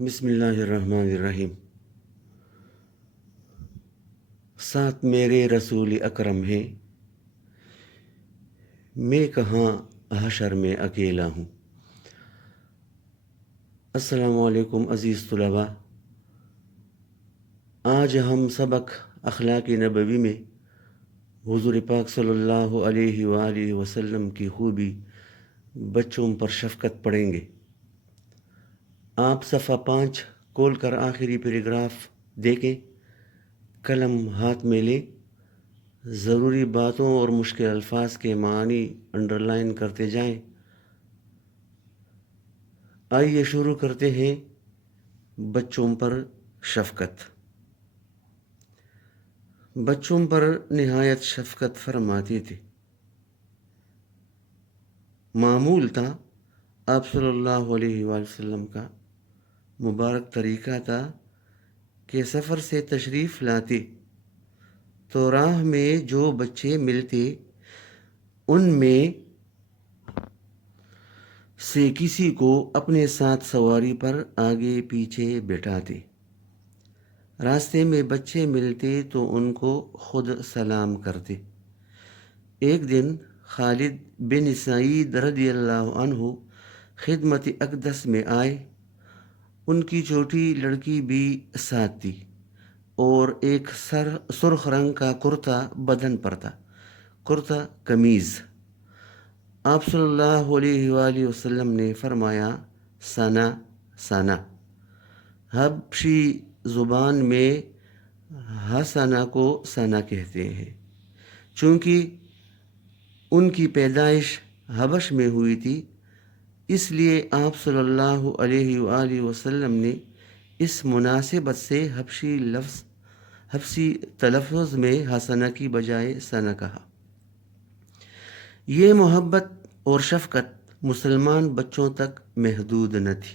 بسم اللہ الرحمن الرحیم۔ ساتھ میرے رسول اکرم ہے، میں کہاں حشر میں اکیلا ہوں۔ السلام علیکم عزیز طلباء، آج ہم سبق اخلاق نبوی میں حضور پاک صلی اللہ علیہ وآلہ وسلم کی خوبی بچوں پر شفقت پڑھیں گے۔ آپ صفحہ 5 کھول کر آخری پیراگراف دیکھیں، قلم ہاتھ میں لیں، ضروری باتوں اور مشکل الفاظ کے معنی انڈرلائن کرتے جائیں۔ آئیے شروع کرتے ہیں۔ بچوں پر شفقت۔ بچوں پر نہایت شفقت فرماتے تھے۔ معمول تھا، آپ صلی اللہ علیہ وآلہ وسلم کا مبارک طریقہ تھا کہ سفر سے تشریف لاتے تو راہ میں جو بچے ملتے ان میں سے کسی کو اپنے ساتھ سواری پر آگے پیچھے بٹھاتے۔ راستے میں بچے ملتے تو ان کو خود سلام کرتے۔ ایک دن خالد بن سعید رضی اللہ عنہ خدمت اقدس میں آئے۔ ان کی چھوٹی لڑکی بھی ساتھ تھی اور ایک سرخ رنگ کا کرتا بدن پر تھا، کرتا قمیض۔ آپ صلی اللہ علیہ وآلہ وسلم نے فرمایا، ثنا ثنا۔ حبشی زبان میں حسنا کو ثنا کہتے ہیں، چونکہ ان کی پیدائش حبش میں ہوئی تھی، اس لیے آپ صلی اللہ علیہ وآلہ وسلم نے اس مناسبت سے حبشی تلفظ میں حسنا کی بجائے ثنا کہا۔ یہ محبت اور شفقت مسلمان بچوں تک محدود نہ تھی،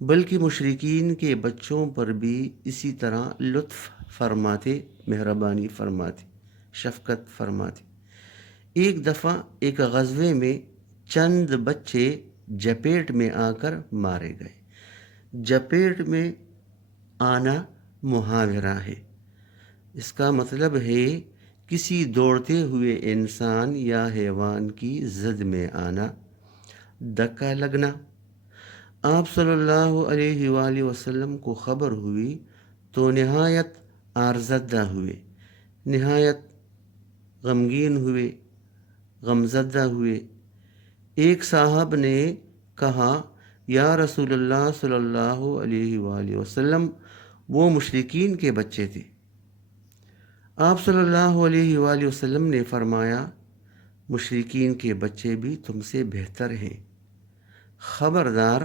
بلکہ مشرکین کے بچوں پر بھی اسی طرح لطف فرماتے، مہربانی فرماتے، شفقت فرماتے۔ ایک دفعہ ایک غزوے میں چند بچے جپیٹ میں آ کر مارے گئے۔ جپیٹ میں آنا محاورہ ہے، اس کا مطلب ہے کسی دوڑتے ہوئے انسان یا حیوان کی زد میں آنا، دھکا لگنا۔ آپ صلی اللہ علیہ وآلہ وسلم کو خبر ہوئی تو نہایت آرزدہ ہوئے، نہایت غمگین ہوئے، غمزدہ ہوئے۔ ایک صاحب نے کہا، یا رسول اللہ صلی اللہ علیہ وآلہ وسلم، وہ مشرکین کے بچے تھے۔ آپ صلی اللہ علیہ وآلہ وسلم نے فرمایا، مشرکین کے بچے بھی تم سے بہتر ہیں، خبردار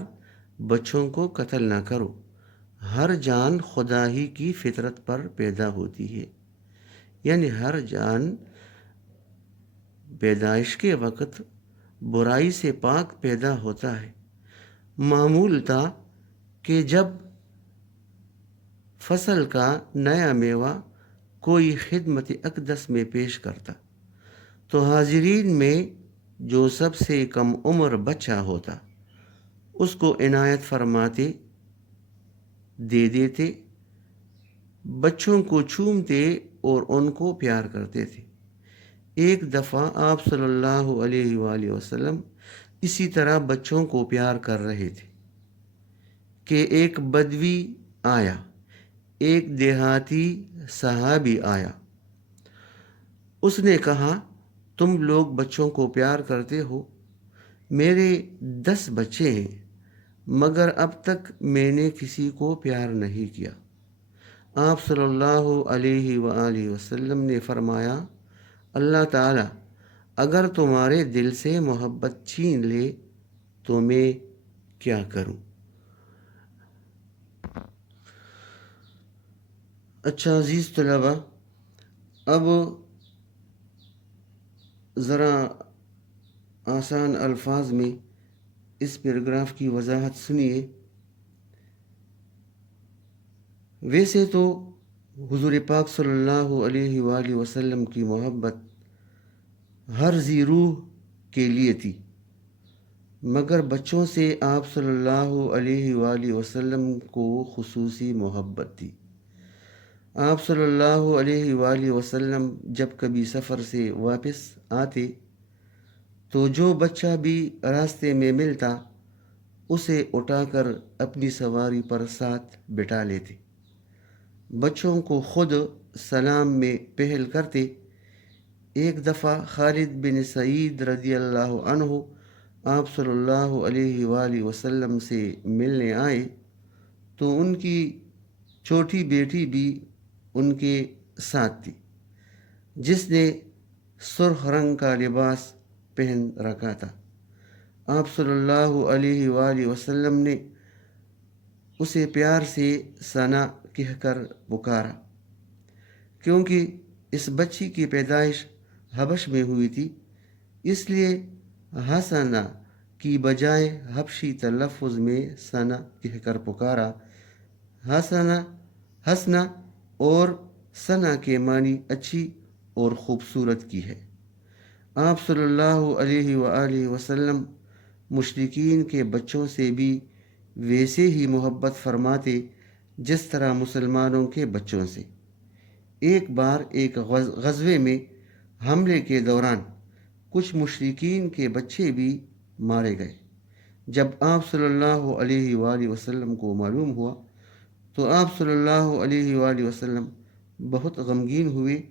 بچوں کو قتل نہ کرو۔ ہر جان خدا ہی کی فطرت پر پیدا ہوتی ہے، یعنی ہر جان پیدائش کے وقت برائی سے پاک پیدا ہوتا ہے۔ معمول تھا کہ جب فصل کا نیا میوہ کوئی خدمت اقدس میں پیش کرتا تو حاضرین میں جو سب سے کم عمر بچہ ہوتا اس کو عنایت فرماتے، دے دیتے۔ بچوں کو چومتے اور ان کو پیار کرتے تھے۔ ایک دفعہ آپ صلی اللہ علیہ وآلہ وسلم اسی طرح بچوں کو پیار کر رہے تھے کہ ایک بدوی آیا، ایک دیہاتی صحابی آیا۔ اس نے کہا، تم لوگ بچوں کو پیار کرتے ہو، میرے 10 بچے ہیں، مگر اب تک میں نے کسی کو پیار نہیں کیا۔ آپ صلی اللہ علیہ وآلہ وسلم نے فرمایا، اللہ تعالیٰ اگر تمہارے دل سے محبت چھین لے تو میں کیا کروں۔ اچھا عزیز طلباء، اب ذرا آسان الفاظ میں اس پیراگراف کی وضاحت سنیے۔ ویسے تو حضور پاک صلی اللہ علیہ وآلہ وسلم کی محبت ہر ذی روح کے لیے تھی، مگر بچوں سے آپ صلی اللہ علیہ وآلہ وسلم کو خصوصی محبت تھی۔ آپ صلی اللہ علیہ وآلہ وسلم جب کبھی سفر سے واپس آتے تو جو بچہ بھی راستے میں ملتا اسے اٹھا کر اپنی سواری پر ساتھ بٹھا لیتے، بچوں کو خود سلام میں پہل کرتے۔ ایک دفعہ خالد بن سعید رضی اللہ عنہ آپ صلی اللہ علیہ وآلہ وسلم سے ملنے آئے تو ان کی چھوٹی بیٹی بھی ان کے ساتھ تھی، جس نے سرخ رنگ کا لباس پہن رکھا تھا۔ آپ صلی اللہ علیہ وآلہ وسلم نے اسے پیار سے ثنا کہہ کر پکارا، کیونکہ اس بچی کی پیدائش حبش میں ہوئی تھی، اس لیے حسنا کی بجائے حبشی تلفظ میں ثنا کہہ کر پکارا۔ حسنا اور ثنا کے معنی اچھی اور خوبصورت کی ہے۔ آپ صلی اللہ علیہ وآلہ وسلم مشرکین کے بچوں سے بھی ویسے ہی محبت فرماتے جس طرح مسلمانوں کے بچوں سے۔ ایک بار ایک غزوے میں حملے کے دوران کچھ مشرکین کے بچے بھی مارے گئے۔ جب آپ صلی اللہ علیہ وآلہ وسلم کو معلوم ہوا تو آپ صلی اللہ علیہ وآلہ وسلم بہت غمگین ہوئے۔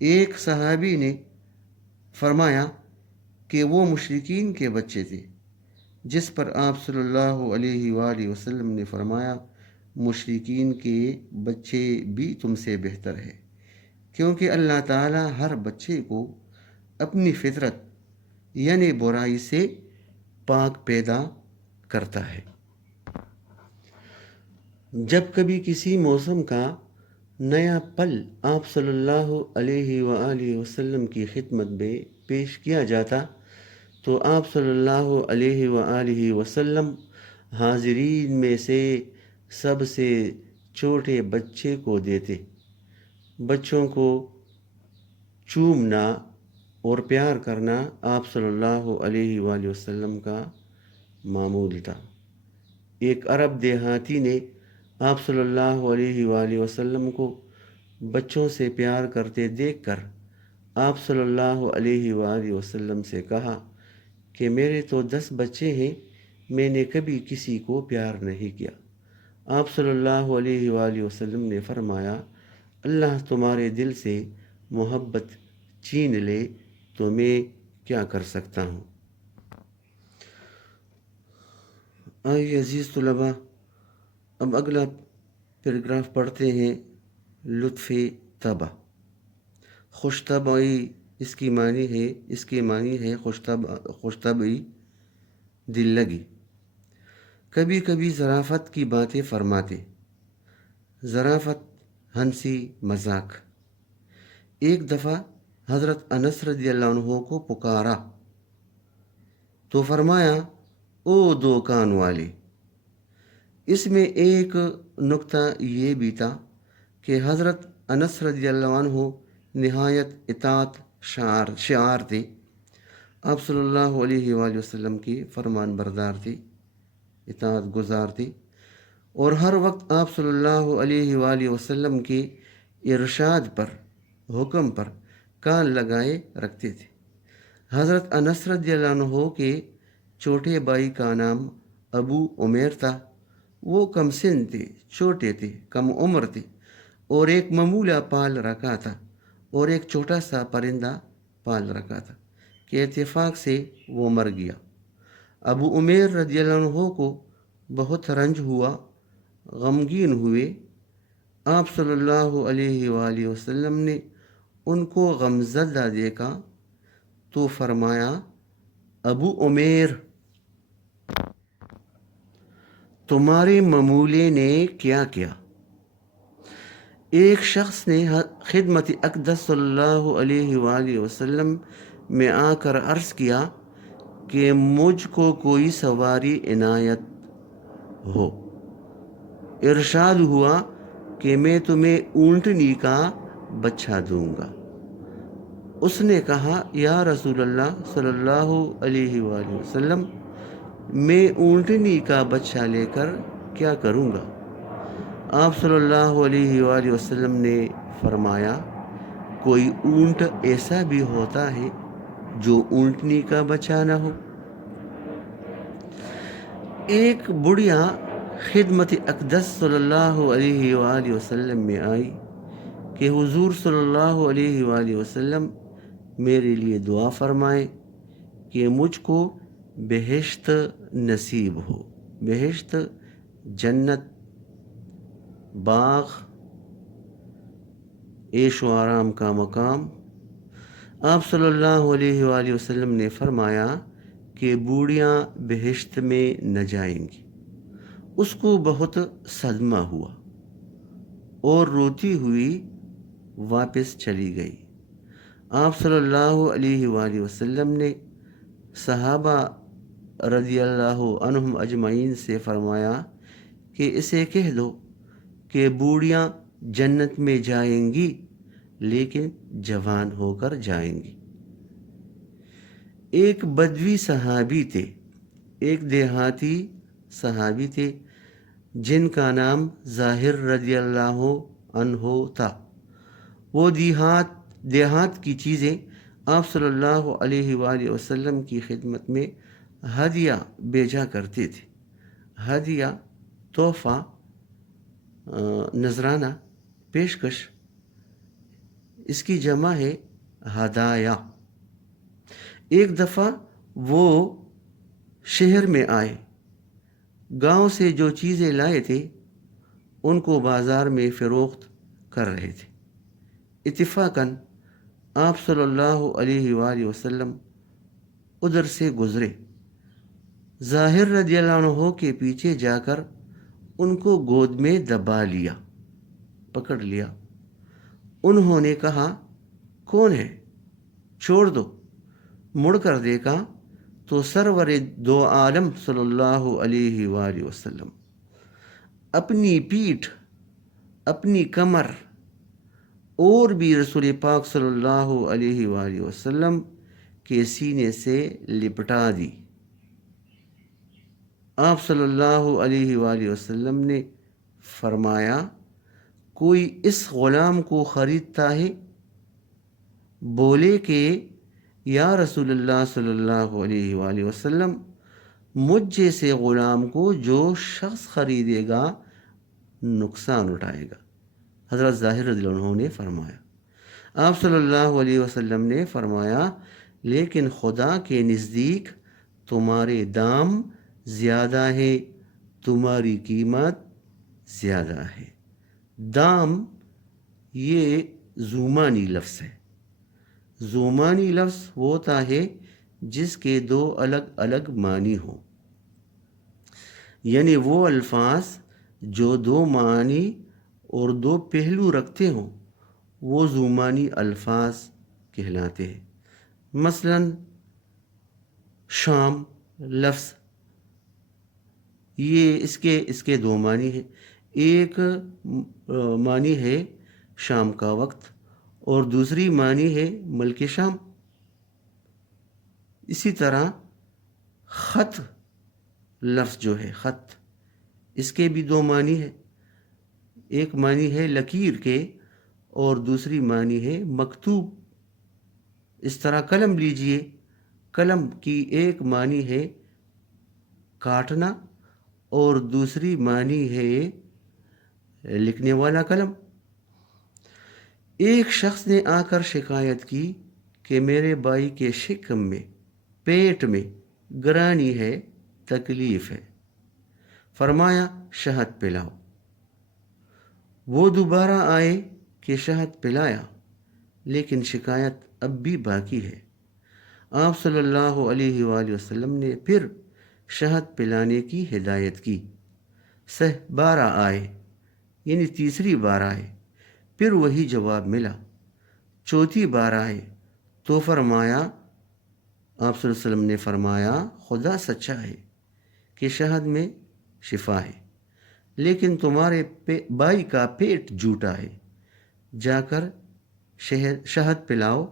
ایک صحابی نے فرمایا کہ وہ مشرکین کے بچے تھے، جس پر آپ صلی اللہ علیہ وآلہ وسلم نے فرمایا، مشرکین کے بچے بھی تم سے بہتر ہے، کیونکہ اللہ تعالیٰ ہر بچے کو اپنی فطرت یعنی برائی سے پاک پیدا کرتا ہے۔ جب کبھی کسی موسم کا نیا پل آپ صلی اللہ علیہ وآلہ وسلم کی خدمت میں پیش کیا جاتا تو آپ صلی اللہ علیہ وآلہ وسلم حاضرین میں سے سب سے چھوٹے بچے کو دیتے۔ بچوں کو چومنا اور پیار کرنا آپ صلی اللہ علیہ وآلہ وسلم کا معمول تھا۔ ایک عرب دیہاتی نے آپ صلی اللہ علیہ وآلہ وسلم کو بچوں سے پیار کرتے دیکھ کر آپ صلی اللہ علیہ وآلہ وسلم سے کہا کہ میرے تو 10 بچے ہیں، میں نے کبھی کسی کو پیار نہیں کیا۔ آپ صلی اللہ علیہ وآلہ وسلم نے فرمایا، اللہ تمہارے دل سے محبت چھین لے تو میں کیا کر سکتا ہوں۔ آئیے عزیز طلباء، اب اگلا پیراگراف پڑھتے ہیں۔ لطف طبع، خوش طبعی اس کی معنی ہے خوش طبعی، دل لگی۔ کبھی کبھی ظرافت کی باتیں فرماتے، ظرافت، ہنسی، مذاق۔ ایک دفعہ حضرت انس رضی اللہ عنہ کو پکارا تو فرمایا، او 2 کان والے۔ اس میں ایک نکتہ یہ بھی تھا کہ حضرت انس رضی اللہ عنہ نہایت اطاعت شعار تھے، آپ صلی اللہ علیہ وآلہ وسلم کی فرمان بردار تھے، اطاعت گزار تھے، اور ہر وقت آپ صلی اللہ علیہ وآلہ وسلم کے ارشاد پر، حکم پر کان لگائے رکھتے تھے۔ حضرت انس رضی اللہ عنہ کے چھوٹے بھائی کا نام ابو عمیر تھا۔ وہ کم سن تھے، چھوٹے تھے، کم عمر تھے، اور ایک معمولہ پال رکھا تھا اور ایک چھوٹا سا پرندہ پال رکھا تھا کہ اتفاق سے وہ مر گیا۔ ابو عمیر رضی اللہ عنہ کو بہت رنج ہوا، غمگین ہوئے۔ آپ صلی اللہ علیہ وآلہ وسلم نے ان کو غمزدہ دیکھا تو فرمایا، ابو عمیر، تمہارے معمولے نے کیا کیا؟ ایک شخص نے خدمت اقدس صلی اللہ علیہ وآلہ وسلم میں آ کر عرض کیا کہ مجھ کو کوئی سواری عنایت ہو۔ ارشاد ہوا کہ میں تمہیں اونٹنی کا بچہ دوں گا۔ اس نے کہا، یا رسول اللہ صلی اللہ علیہ وآلہ وسلم، میں اونٹنی کا بچہ لے کر کیا کروں گا؟ آپ صلی اللہ علیہ وآلہ وسلم نے فرمایا، کوئی اونٹ ایسا بھی ہوتا ہے جو اونٹنی کا بچہ نہ ہو۔ ایک بڑھیا خدمت اقدس صلی اللہ علیہ وآلہ وسلم میں آئی کہ حضور صلی اللہ علیہ وآلہ وسلم میرے لیے دعا فرمائیں کہ مجھ کو بہشت نصیب ہو۔ بہشت جنت، باغ، عیش و آرام کا مقام۔ آپ صلی اللہ علیہ وآلہ وسلم نے فرمایا کہ بوڑھیاں بہشت میں نہ جائیں گی۔ اس کو بہت صدمہ ہوا اور روتی ہوئی واپس چلی گئی۔ آپ صلی اللہ علیہ وآلہ وسلم نے صحابہ رضی اللہ عنہم اجمعین سے فرمایا کہ اسے کہہ دو کہ بوڑھیاں جنت میں جائیں گی لیکن جوان ہو کر جائیں گی۔ ایک بدوی صحابی تھے، ایک دیہاتی صحابی تھے جن کا نام ظاہر رضی اللہ عنہ تھا۔ وہ دیہات کی چیزیں آپ صلی اللہ علیہ وآلہ وسلم کی خدمت میں ہدیہ بھیجا کرتے تھے۔ ہدیہ، تحفہ، نذرانہ، پیشکش، اس کی جمع ہے ہدایہ۔ ایک دفعہ وہ شہر میں آئے، گاؤں سے جو چیزیں لائے تھے ان کو بازار میں فروخت کر رہے تھے۔ اتفاقاً آپ صلی اللہ علیہ وآلہ وسلم ادھر سے گزرے۔ ظاہر رضی اللہ عنہ کے پیچھے جا کر ان کو گود میں دبا لیا، پکڑ لیا۔ انہوں نے کہا، کون ہے؟ چھوڑ دو۔ مڑ کر دیکھا تو سرور دو عالم صلی اللہ علیہ وآلہ وسلم اپنی پیٹھ، اپنی کمر اور بھی رسول پاک صلی اللہ علیہ وآلہ وسلم کے سینے سے لپٹا دی۔ آپ صلی اللہ علیہ وآلہ وسلم نے فرمایا، کوئی اس غلام کو خریدتا ہے؟ بولے کہ یا رسول اللہ صلی اللہ علیہ وآلہ وسلم، مجھ جیسے غلام کو جو شخص خریدے گا نقصان اٹھائے گا۔ حضرت ظاہر رضی اللہ عنہ نے فرمایا۔ آپ صلی اللہ علیہ وسلم نے فرمایا، لیکن خدا کے نزدیک تمہارے دام زیادہ ہے، تمہاری قیمت زیادہ ہے۔ دام یہ زومانی لفظ ہے۔ زومانی لفظ وہ ہوتا ہے جس کے دو الگ الگ معنی ہوں، یعنی وہ الفاظ جو دو معنی اور دو پہلو رکھتے ہوں وہ زومانی الفاظ کہلاتے ہیں۔ مثلا شام لفظ، یہ اس کے دو معنی ہیں۔ ایک معنی ہے شام کا وقت اور دوسری معنی ہے ملک شام۔ اسی طرح خط لفظ جو ہے، خط، اس کے بھی دو معنی ہے۔ ایک معنی ہے لکیر کے اور دوسری معنی ہے مکتوب۔ اس طرح قلم لیجئے، قلم کی ایک معنی ہے کاٹنا اور دوسری معنی ہے لکھنے والا قلم۔ ایک شخص نے آ کر شکایت کی کہ میرے بھائی کے شکم میں، پیٹ میں گرانی ہے، تکلیف ہے۔ فرمایا شہد پلاؤ۔ وہ دوبارہ آئے کہ شہد پلایا، لیکن شکایت اب بھی باقی ہے۔ آپ صلی اللہ علیہ وآلہ وسلم نے پھر شہد پلانے کی ہدایت کی۔ بارہ آئے، یعنی تیسری بار آئے، پھر وہی جواب ملا۔ چوتھی بار آئے تو فرمایا، آپ صلی اللہ علیہ وسلم نے فرمایا، خدا سچا ہے کہ شہد میں شفا ہے، لیکن تمہارے بھائی کا پیٹ جھوٹا ہے، جا کر شہد پلاؤ۔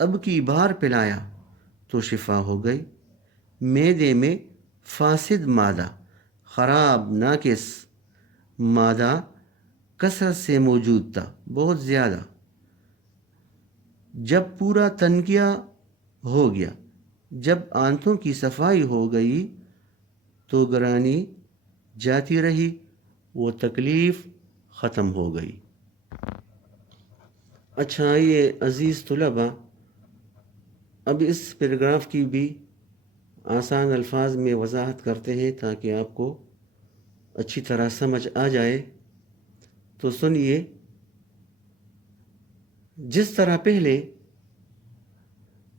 اب کی بار پلایا تو شفا ہو گئی۔ معدے میں فاسد مادہ، خراب ناقص مادہ کثرت سے موجود تھا، بہت زیادہ۔ جب پورا تنکیہ ہو گیا، جب آنتوں کی صفائی ہو گئی تو گرانی جاتی رہی، وہ تکلیف ختم ہو گئی۔ اچھا یہ عزیز طلباء، اب اس پیراگراف کی بھی آسان الفاظ میں وضاحت کرتے ہیں تاکہ آپ کو اچھی طرح سمجھ آ جائے۔ تو سنیے، جس طرح پہلے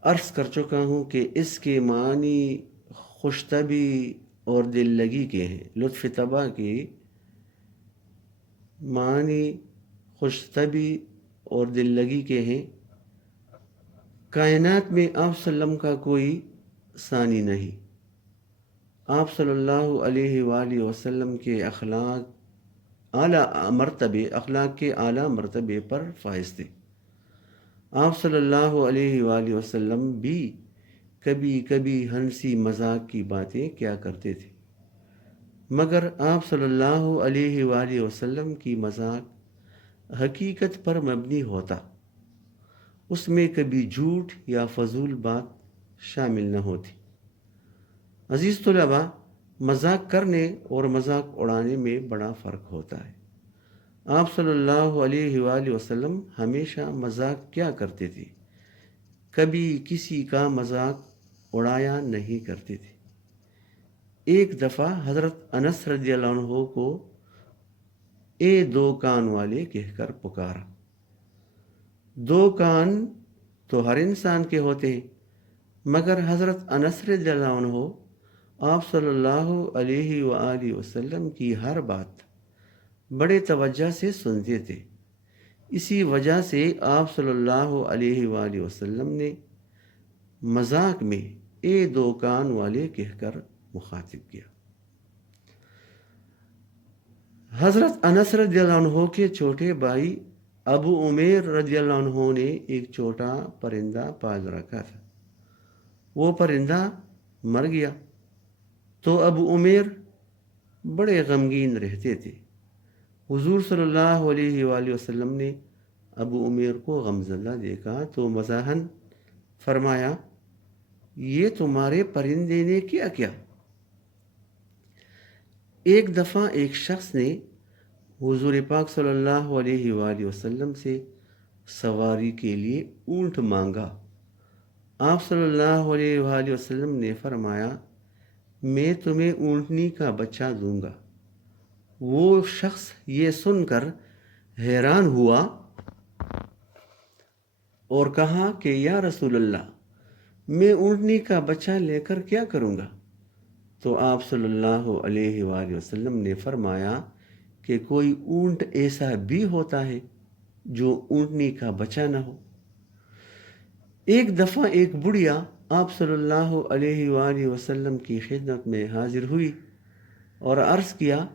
عرض کر چکا ہوں کہ اس کے معنی خوش طبعی اور دل لگی کے ہیں۔ لطف طبع کے معنی خوش طبعی اور دل لگی کے ہیں۔ کائنات میں آپ صلی اللہ علیہ وسلم کا کوئی ثانی نہیں۔ آپ صلی اللہ علیہ وآلہ وسلم کے اخلاق کے اعلیٰ مرتبے پر فائز تھے۔ آپ صلی اللہ علیہ وآلہ وسلم بھی کبھی کبھی ہنسی مذاق کی باتیں کیا کرتے تھے، مگر آپ صلی اللہ علیہ وآلہ وسلم کی مذاق حقیقت پر مبنی ہوتا، اس میں کبھی جھوٹ یا فضول بات شامل نہ ہوتی۔ عزیز طلباء، مذاق کرنے اور مذاق اڑانے میں بڑا فرق ہوتا ہے۔ آپ صلی اللہ علیہ وآلہ وسلم ہمیشہ مذاق کیا کرتے تھے، کبھی کسی کا مذاق اڑایا نہیں کرتے تھے۔ ایک دفعہ حضرت انس رضی اللہ عنہ کو اے دو کان والے کہہ کر پکارا۔ دو کان تو ہر انسان کے ہوتے ہیں، مگر حضرت انس رضی اللہ عنہ آپ صلی اللہ علیہ وآلہ وسلم کی ہر بات بڑے توجہ سے سنتے تھے۔ اسی وجہ سے آپ صلی اللہ علیہ وآلہ وسلم نے مذاق میں اے دو کان والے کہہ کر مخاطب کیا۔ حضرت انس رضی اللہ عنہ کے چھوٹے بھائی ابو عمیر رضی اللہ عنہ نے ایک چھوٹا پرندہ پال رکھا تھا۔ وہ پرندہ مر گیا تو ابو عمیر بڑے غمگین رہتے تھے۔ حضور صلی اللہ علیہ وآلہ وسلم نے ابو عمیر کو غمزدہ دیکھا تو مزاحاً فرمایا، یہ تمہارے پرندے نے کیا کیا؟ ایک دفعہ ایک شخص نے حضور پاک صلی اللہ علیہ وآلہ وسلم سے سواری کے لیے اونٹ مانگا۔ آپ صلی اللہ علیہ وآلہ وسلم نے فرمایا، میں تمہیں اونٹنی کا بچہ دوں گا۔ وہ شخص یہ سن کر حیران ہوا اور کہا کہ یا رسول اللہ، میں اونٹنی کا بچہ لے کر کیا کروں گا؟ تو آپ صلی اللہ علیہ وآلہ وسلم نے فرمایا کہ کوئی اونٹ ایسا بھی ہوتا ہے جو اونٹنی کا بچہ نہ ہو۔ ایک دفعہ ایک بڑھیا آپ صلی اللہ علیہ وآلہ وسلم کی خدمت میں حاضر ہوئی اور عرض کیا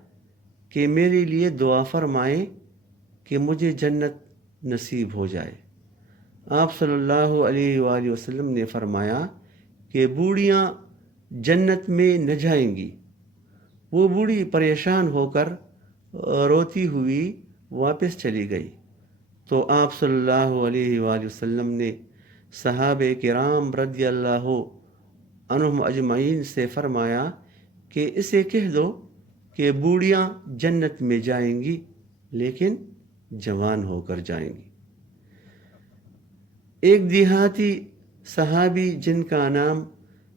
کہ میرے لیے دعا فرمائیں کہ مجھے جنت نصیب ہو جائے۔ آپ صلی اللہ علیہ وآلہ وسلم نے فرمایا کہ بوڑھیاں جنت میں نہ جائیں گی۔ وہ بوڑھی پریشان ہو کر روتی ہوئی واپس چلی گئی تو آپ صلی اللہ علیہ وآلہ وسلم نے صحابہ کرام رضی اللہ عنہم اجمعین سے فرمایا کہ اسے کہہ دو کہ بوڑھیاں جنت میں جائیں گی لیکن جوان ہو کر جائیں گی۔ ایک دیہاتی صحابی جن کا نام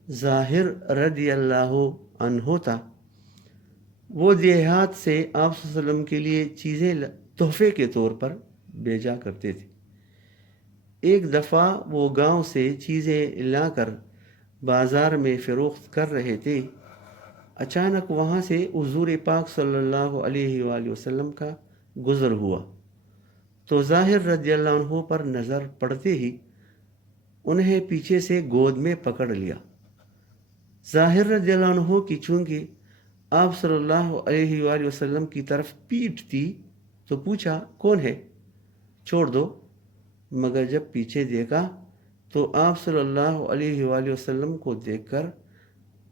ظاہر رضی اللہ عنہ تھا، وہ دیہات سے آپ صلی اللہ علیہ وسلم کے لیے چیزیں تحفے کے طور پر بھیجا کرتے تھے۔ ایک دفعہ وہ گاؤں سے چیزیں لا کر بازار میں فروخت کر رہے تھے۔ اچانک وہاں سے حضور پاک صلی اللہ علیہ وآلہ وسلم کا گزر ہوا تو ظاہر رضی اللہ عنہ پر نظر پڑتے ہی انہیں پیچھے سے گود میں پکڑ لیا۔ ظاہر رضی اللہ عنہ کی چونکہ آپ صلی اللہ علیہ وآلہ وسلم کی طرف پیٹھ تھی تو پوچھا، کون ہے؟ چھوڑ دو۔ مگر جب پیچھے دیکھا تو آپ صلی اللہ علیہ وآلہ وسلم کو دیکھ کر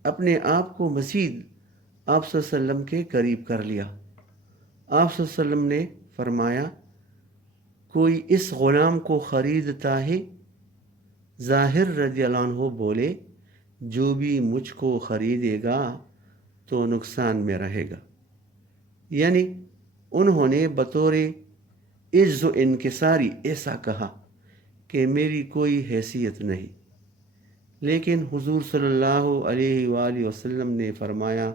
اپنے آپ کو مزید آپ صلی اللہ علیہ وسلم کے قریب کر لیا۔ آپ صلی اللہ علیہ وسلم نے فرمایا، کوئی اس غلام کو خریدتا ہے؟ ظاہر رضی اللہ عنہ بولے، جو بھی مجھ کو خریدے گا تو نقصان میں رہے گا، یعنی انہوں نے بطور عز و انکساری ایسا کہا کہ میری کوئی حیثیت نہیں، لیکن حضور صلی اللہ علیہ وآلہ وسلم نے فرمایا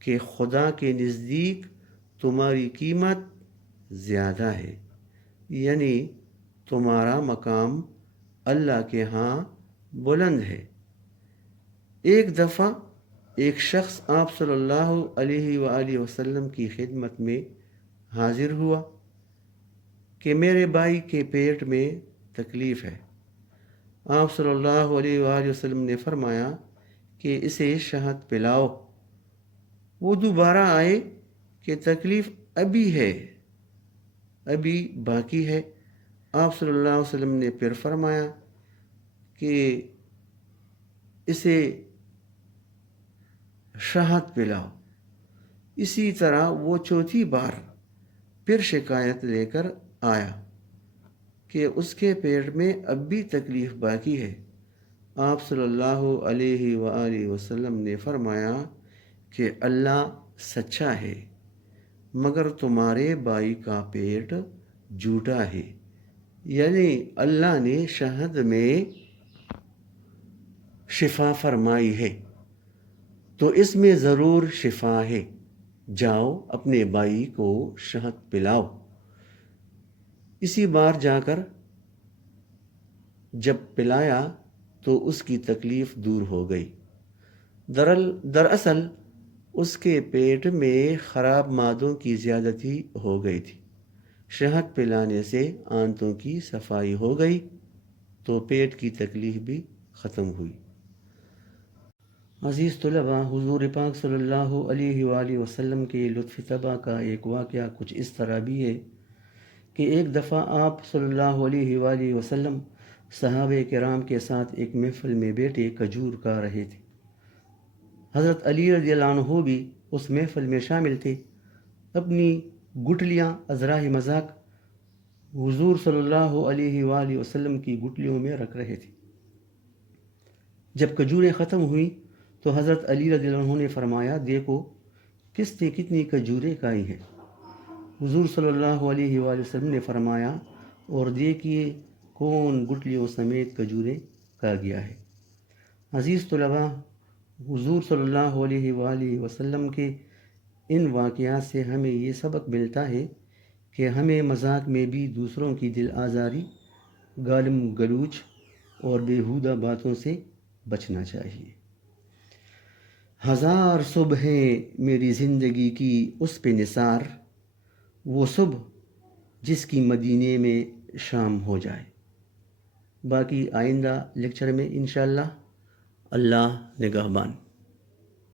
کہ خدا کے نزدیک تمہاری قیمت زیادہ ہے، یعنی تمہارا مقام اللہ کے ہاں بلند ہے۔ ایک دفعہ ایک شخص آپ صلی اللہ علیہ وآلہ وسلم کی خدمت میں حاضر ہوا کہ میرے بھائی کے پیٹ میں تکلیف ہے۔ آپ صلی اللہ علیہ وآلہ وسلم نے فرمایا کہ اسے شہد پلاؤ۔ وہ دوبارہ آئے کہ تکلیف ابھی ہے، ابھی باقی ہے۔ آپ صلی اللہ علیہ وسلم نے پھر فرمایا کہ اسے شہد پلاؤ۔ اسی طرح وہ چوتھی بار پھر شکایت لے کر آیا کہ اس کے پیٹ میں اب بھی تکلیف باقی ہے۔ آپ صلی اللہ علیہ وآلہ وسلم نے فرمایا کہ اللہ سچا ہے، مگر تمہارے بھائی کا پیٹ جھوٹا ہے، یعنی اللہ نے شہد میں شفا فرمائی ہے تو اس میں ضرور شفا ہے، جاؤ اپنے بھائی کو شہد پلاؤ۔ اسی بار جا کر جب پلایا تو اس کی تکلیف دور ہو گئی۔ دراصل اس کے پیٹ میں خراب مادوں کی زیادتی ہو گئی تھی۔ شہد پلانے سے آنتوں کی صفائی ہو گئی تو پیٹ کی تکلیف بھی ختم ہوئی۔ عزیز طلباء، حضور پاک صلی اللہ علیہ وآلہ وسلم کے لطف طبع کا ایک واقعہ کچھ اس طرح بھی ہے کہ ایک دفعہ آپ صلی اللہ علیہ وآلہ وسلم صحابہ کرام کے ساتھ ایک محفل میں بیٹھے کھجور کھا رہے تھے۔ حضرت علی رضی اللہ عنہ بھی اس محفل میں شامل تھے، اپنی گٹلیاں ازراہ مذاق حضور صلی اللہ علیہ وآلہ وسلم کی گٹلیوں میں رکھ رہے تھے۔ جب کھجوریں ختم ہوئیں تو حضرت علی رضی اللہ عنہ نے فرمایا، دیکھو کس نے کتنی کھجوریں کھائی ہیں۔ حضور صلی اللہ علیہ وآلہ وسلم نے فرمایا، اور دیکھیے کون گٹلیوں سمیت کھجوریں کھا گیا ہے۔ عزیز طلباء، حضور صلی اللہ علیہ وآلہ وسلم کے ان واقعات سے ہمیں یہ سبق ملتا ہے کہ ہمیں مذاق میں بھی دوسروں کی دل آزاری، گالم گلوچ اور بیہودہ باتوں سے بچنا چاہیے۔ ہزار صبحیں میری زندگی کی اس پہ نثار، وہ صبح جس کی مدینے میں شام ہو جائے۔ باقی آئندہ لیکچر میں انشاءاللہ۔ اللہ نگہبان۔